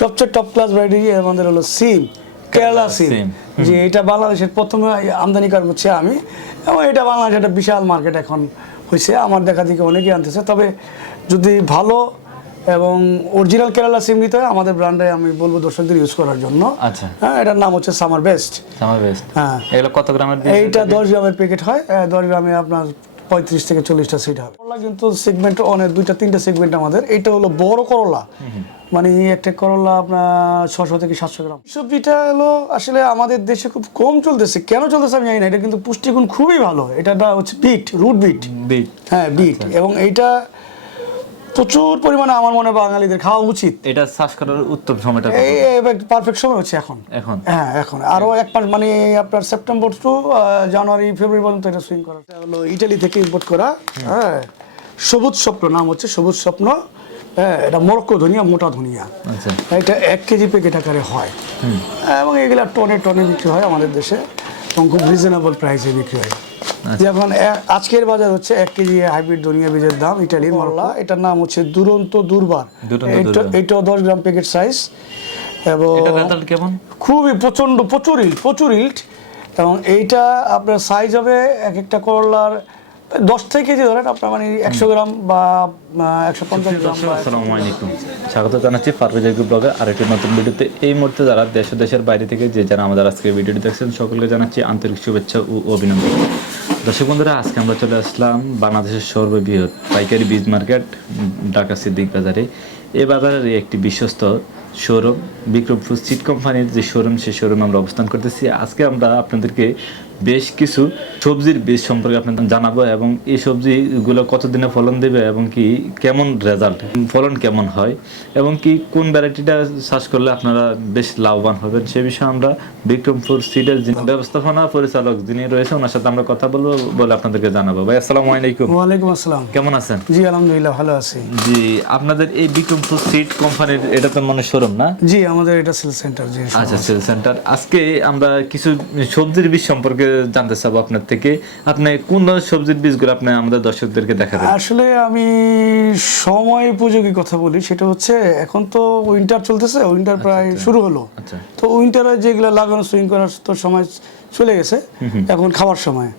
সবচেয়ে top class variety আমাদের হলো সিম কেরালা সিম। যে এটা বাংলাদেশের প্রথমে আমদানি আমদানিকার হচ্ছে আমি এবং এটা বাংলাদেশের একটা বিশাল মার্কেট এখন হয়েছে আমার দেখা দিকে অনেকেই আনতেছে। তবে যদি ভালো এবং অরিজিনাল কেরালা সিম নিতে হয় আমাদের ব্র্যান্ডে আমি বলব দর্শকদের ইউজ করার জন্য। আচ্ছা। হ্যাঁ এটার নাম হচ্ছে সামার বেস্ট সামার বেস্ট হ্যাঁ। এগুলো কত গ্রামের? এইটা দশ গ্রামের প্যাকেট হয়। দশ গ্রামে আপনার পঁয়ত্রিশ থেকে চল্লিশটা সিট হবে। করলা কিন্তু সেগমেন্ট অনেক দুইটা তিনটা সেগমেন্ট আমাদের। এটা হলো বড় করলা মানে একটা করলা আপনার ছশো থেকে সাতশো গ্রাম। সবজিটা হলো আসলে আমাদের দেশে খুব কম চলতেছে। কেন চলতেছে আমি জানি না এটা কিন্তু পুষ্টিগুণ খুবই ভালো। এটা হচ্ছে বিট রুট বিট বিট হ্যাঁ বিট এবং এইটা প্রচুর পরিমাণে আমার মনে বাঙালিদের খাওয়া উচিত। এটা শ্বাস করার উত্তম সময়টা এই পারফেক্ট সময় হচ্ছে এখন। এখন? হ্যাঁ এখন। আরও এক মাস মানে আপনার সেপ্টেম্বর টু জানুয়ারি ফেব্রুয়ারি পর্যন্ত এটা সুইং করা। এটা হলো ইটালি থেকে ইম্পোর্ট করা হ্যাঁ। সবুজ স্বপ্ন নাম হচ্ছে সবুজ স্বপ্ন। হ্যাঁ এটা মরক্কো ধনিয়া মোটা ধনিয়া। আচ্ছা। এটা এক কেজি প্যাকেট আকারে হয়। এবং এগুলা টনে টনে বিক্রি হয় আমাদের দেশে। এবং খুব রিজনেবল প্রাইসে বিক্রি হয়। যেমন আজকের বাজার হচ্ছে এক কেজি হাইব্রিড ধনিয়া বীজের দাম ইটালির মরলা এটার নাম হচ্ছে দুরন্ত দুর্বার। এটা দশ গ্রাম প্যাকেট সাইজ এবং কেমন? খুবই প্রচণ্ড প্রচুর ইল্ট প্রচুর ইল্ট। এবং এইটা আপনার সাইজ হবে এক একটা করলার দশ থেকে কেজি ধরেন আপনার মানে একশো গ্রাম বা একশো পঞ্চাশ গ্রাম আসসালামু আলাইকুম। স্বাগত জানাচ্ছি পারভেজ এগ্রুপ ব্লগে আরেকটি নতুন ভিডিওতে। এই মুহূর্তে যারা দেশ দেশের বাইরে থেকে যে যারা আমাদের আজকে ভিডিওটি দেখছেন সকলকে জানাচ্ছি আন্তরিক শুভেচ্ছা ও অভিনন্দন। দর্শক বন্ধুরা আজকে আমরা চলে আসলাম বাংলাদেশের সর্ববৃহৎ পাইকারি বীজ মার্কেট ঢাকা সিদ্দিক বাজারে। এই বাজারের একটি বিশ্বস্ত শোরুম বিক্রমপুর সিট কোম্পানির যে শোরুম সেই শোরুমে আমরা অবস্থান করতেছি। আজকে আমরা আপনাদেরকে বেশ কিছু সবজির বীজ সম্পর্কে আপনাদের জানাব এবং এই সবজিগুলো কতদিনে ফলন দেবে এবং কি কেমন রেজাল্ট ফলন কেমন হয় এবং কি কোন ভ্যারাইটিটা চাষ করলে আপনারা বেশ লাভবান হবেন সে বিষয়ে আমরা বিক্রমপুর সিডের ব্যবস্থাপনা পরিচালক যিনি রয়েছে ওনার সাথে আমরা কথা বলব বলে আপনাদেরকে জানাব। ভাই আসসালামু আলাইকুম। ওয়ালাইকুম আসসালাম। কেমন আছেন? জি আলহামদুলিল্লাহ ভালো আছি। জি আপনাদের এই বিক্রমপুর সিড কোম্পানির এটা তো মনে শোরুম না? জি আমাদের এটা সেল সেন্টার জি আচ্ছা সেল সেন্টার আজকে আমরা কিছু সবজির বীজ সম্পর্কে জানতে চাবো আপনার থেকে। আপনি কোন ধরনের সবজির বীজগুলো আপনি আমাদের দর্শকদেরকে দেখাবেন? আসলে আমি সময় উপযোগী কথা বলি সেটা হচ্ছে এখন তো উইন্টার চলতেছে উইন্টার প্রায় শুরু হলো। আচ্ছা। তো উইন্টারে যেগুলো লাগানো সুইং করার তো সময় চলে গেছে এখন খাবার সময়।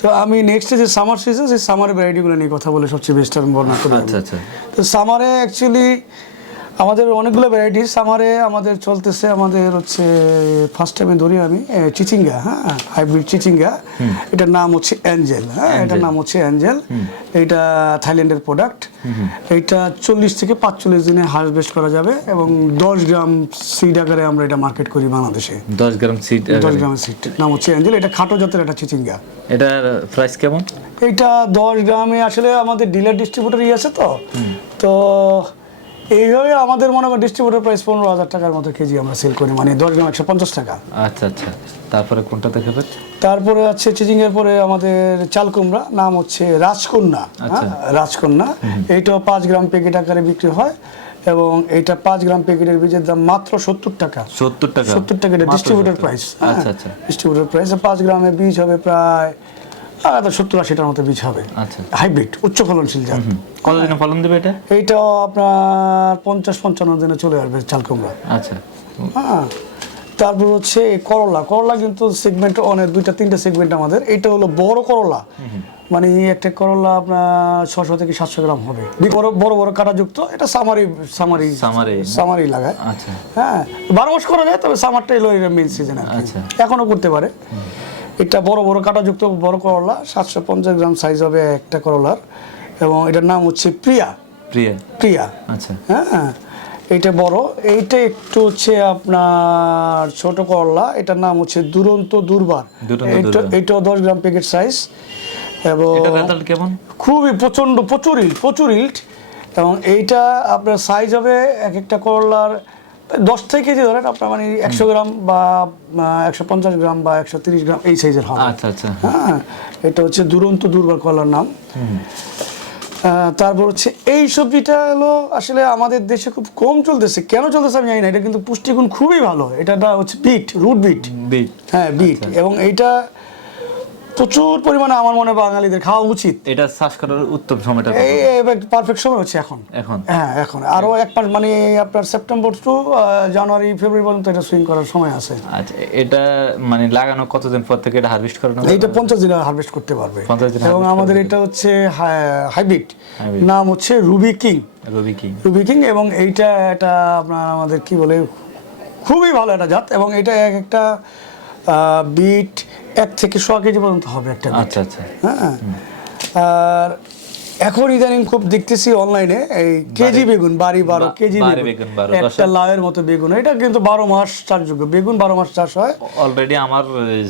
তো আমি নেক্সট যে সামার সিজন সেই সামার ভ্যারাইটিগুলো নিয়ে কথা বলে সবচেয়ে বেস্ট আমি বর্ণনা করি। আচ্ছা আচ্ছা। তো সামারে অ্যাকচুয়ালি আমাদের অনেকগুলো ভ্যারাইটিস সামারে আমাদের চলতেছে আমাদের হচ্ছে ফার্স্ট টাইমে ধরি আমি চিচিঙ্গা হ্যাঁ হাইব্রিড চিচিঙ্গা। এটার নাম হচ্ছে অ্যাঞ্জেল হ্যাঁ এটার নাম হচ্ছে অ্যাঞ্জেল এটা থাইল্যান্ডের প্রোডাক্ট এইটা চল্লিশ থেকে পাঁচচল্লিশ দিনে হারভেস্ট করা যাবে এবং দশ গ্রাম সিড আকারে আমরা এটা মার্কেট করি বাংলাদেশে। দশ গ্রাম সিড দশ গ্রাম সিড নাম হচ্ছে অ্যাঞ্জেল এটা খাটো জাতের একটা চিচিঙ্গা। এটার প্রাইস কেমন? এইটা দশ গ্রামে আসলে আমাদের ডিলার ডিস্ট্রিবিউটারই আছে তো। তো এইভাবে আমাদের মনে করেন ডিস্ট্রিবিউটার প্রাইস পনেরো হাজার টাকার মতো কেজি আমরা সেল করি মানে দশ গ্রাম একশো পঞ্চাশ টাকা। আচ্ছা আচ্ছা। তারপরে কোনটা দেখাবেন? তারপরে আছে চিচিংয়ের পরে আমাদের চাল কুমড়া নাম হচ্ছে রাজকন্যা আচ্ছা। হ্যাঁ, রাজকন্যা এইটাও পাঁচ গ্রাম প্যাকেট আকারে বিক্রি হয় এবং এইটা পাঁচ গ্রাম প্যাকেটের বীজের দাম মাত্র সত্তর টাকা। সত্তর টাকা। সত্তর টাকা এটা ডিস্ট্রিবিউটার প্রাইস আচ্ছা আচ্ছা। ডিস্ট্রিবিউটার প্রাইস পাঁচ গ্রামে বীজ হবে প্রায় সত্তর আশিটার মতো বীজ হবে। আচ্ছা। হাইব্রিড উচ্চ ফলনশীল জাত কতদিনে ফলন দেবে এটা? এইটাও আপনার পঞ্চাশ পঞ্চান্ন দিনে চলে আসবে চাল কুমড়া। আচ্ছা। হ্যাঁ। তারপর হচ্ছে করলা। করলা কিন্তু সেগমেন্ট অনেক দুইটা তিনটা সেগমেন্ট আমাদের। এটা হলো বড় করলা। মানে একটা করলা আপনার ছশো থেকে সাতশো গ্রাম হবে। বড় বড় বড় কাটাযুক্ত। এটা সামারি সামারি সামারে। লাগায়। আচ্ছা। হ্যাঁ। বারো মাস করা যায় তবে সামারটা এলো মেন সিজন আর। এখনও করতে পারে। এটা বড় বড় কাটাযুক্ত বড় করলা সাতশো পঞ্চাশ গ্রাম সাইজ হবে একটা করলার। এবং এটার নাম হচ্ছে প্রিয়া। প্রিয়া। প্রিয়া। আচ্ছা। হ্যাঁ এইটা বড়। এইটা একটু হচ্ছে আপনার ছোট করলা এটার নাম হচ্ছে দুরন্ত দুর্বার। এটাও দশ গ্রাম প্যাকেট সাইজ এবং খুবই প্রচণ্ড প্রচুর ইল্ট প্রচুর ইল্ট। এবং এইটা আপনার সাইজ হবে এক একটা করলার দশ থেকে কেজি ধরেন আপনার মানে একশো গ্রাম বা একশো পঞ্চাশ গ্রাম বা একশো তিরিশ গ্রাম এই সাইজের হবে। আচ্ছা আচ্ছা। হ্যাঁ এটা হচ্ছে দুরন্ত দুর্বার কলার নাম। তারপর হচ্ছে এই সবজিটা হলো আসলে আমাদের দেশে খুব কম চলতেছে। কেন চলতেছে আমি জানি না এটা কিন্তু পুষ্টিগুণ খুবই ভালো। এটা হচ্ছে বিট রুট বিট। বিট। হ্যাঁ বিট। এবং এইটা প্রচুর পরিমাণে আমার মনে বাঙালিদের খাওয়া উচিত। এটা শ্বাস করার উত্তম সময়টা এই পারফেক্ট সময় হচ্ছে এখন। এখন? হ্যাঁ এখন। আরও এক মাস মানে আপনার সেপ্টেম্বর টু জানুয়ারি ফেব্রুয়ারি পর্যন্ত এটা সুইং করার সময় আছে। আচ্ছা এটা মানে লাগানো কতদিন পর থেকে এটা হারভেস্ট করানো এইটা পঞ্চাশ দিনে হারভেস্ট করতে পারবে। 50 দিনে এবং আমাদের এটা হচ্ছে হাইব্রিড নাম হচ্ছে ruby king ruby king ruby king এবং এইটা এটা আপনার আমাদের কি বলে খুবই ভালো একটা জাত এবং এটা এক একটা বিট এক থেকে ছ কেজি পর্যন্ত হবে একটা আচ্ছা আচ্ছা। হ্যাঁ। আর এখন ইদানিং খুব দেখতেছি অনলাইনে এই কেজি বেগুন বাড়ি বারো কেজি বেগুন। একটা লাউয়ের মতো বেগুন এটা কিন্তু বারো মাস চাষযোগ্য। বেগুন বারো মাস চাষ হয়। অলরেডি আমার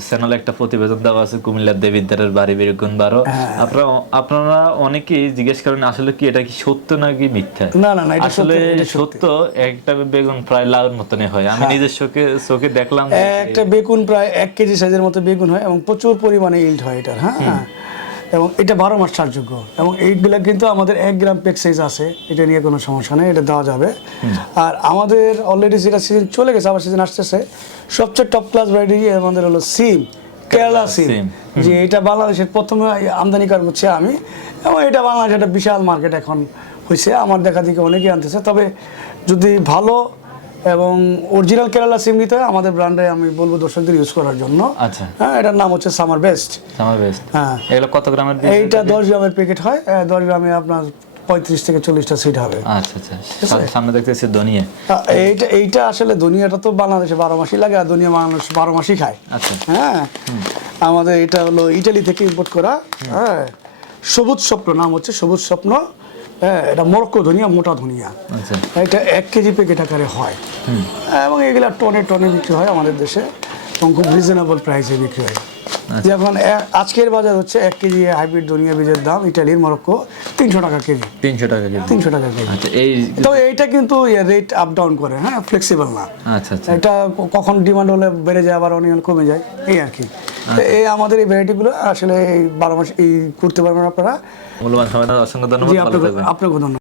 চ্যানেলে একটা প্রতিবেদন দেওয়া আছে কুমিল্লার দেবিদ্বারের বাড়ি বেগুন বারো। হ্যাঁ। আপনারা আপনারা অনেকেই জিজ্ঞেস করেন আসলে কি এটা কি সত্য নাকি মিথ্যা? না না না এটা আসলে সত্যি, একটা বেগুন প্রায় লাউর মতনই হয়। আমি নিজের চোখে চোখে দেখলাম একটা বেগুন প্রায় এক কেজি সাইজের মতো বেগুন হয় এবং প্রচুর পরিমাণে ইল্ড হয় এটার হ্যাঁ। এবং এটা বারো মাস চাষযোগ্য এবং এইগুলো কিন্তু আমাদের এক গ্রাম পেক সাইজ আছে এটা নিয়ে কোনো সমস্যা নেই এটা দেওয়া যাবে। আর আমাদের অলরেডি যেটা সিজন চলে গেছে আবার সিজন আসতেছে সবচেয়ে টপ ক্লাস ভ্যারাইটি আমাদের হলো সিম কেরালা সিম। যে এটা বাংলাদেশের প্রথমে আমদানিকার হচ্ছে আমি এবং এটা বাংলাদেশের একটা বিশাল মার্কেট এখন হয়েছে আমার দেখা দিকে অনেকেই আনতেছে। তবে যদি ভালো এবং অরিজিনাল কেরালা সিম নিতে হয় আমাদের ব্র্যান্ডে আমি বলব দর্শকদের ইউজ করার জন্য। আচ্ছা। হ্যাঁ এটার নাম হচ্ছে সামার বেস্ট সামার বেস্ট হ্যাঁ। এগুলো কত গ্রামের? এইটা দশ গ্রামের প্যাকেট হয় দশ গ্রামে আপনার পঁয়ত্রিশ থেকে চল্লিশটা সিট হবে। আচ্ছা আচ্ছা। সাম- সামনে দেখতেছি আহ, এইটা এইটা আসলে দুনিয়াটা তো বাংলাদেশে বারো মাসই লাগে আর দুনিয়া বাংলাদেশ বারো মাসই খায়। আচ্ছা। হ্যাঁ। আমাদের এটা হলো ইটালি থেকে ইম্পোর্ট করা হ্যাঁ। সবুজ স্বপ্ন নাম হচ্ছে সবুজ স্বপ্ন। হ্যাঁ এটা মরক্কো ধনিয়া মোটা ধনিয়া। আচ্ছা। এটা এক কেজি প্যাকেট আকারে হয়। এবং এগুলা টনে টনে বিক্রি হয় আমাদের দেশে এবং খুব রিজনেবল প্রাইসে বিক্রি হয়। যখন এ- আজকের বাজার হচ্ছে এক কেজি হাইব্রিড ধনিয়া বীজের দাম ইটালির মরক্কো তিনশো টাকা কেজি। তিনশো টাকা কেজি। তিনশো টাকা কেজি। আচ্ছা তো এইটা কিন্তু রেট আপ ডাউন করে হ্যাঁ ফ্লেক্সিবল না। আচ্ছা আচ্ছা। এটা কখন ডিমান্ড হলে বেড়ে যায় আবার অনেক কমে যায় এই আর কি। এই আমাদের এই ভ্যারাইটিগুলো আসলে এই বারো মাস এই করতে পারবেন আপনারা। মূল্যবান সময় অসংখ্য ধন্যবাদ আপনাকে ধন্যবাদ।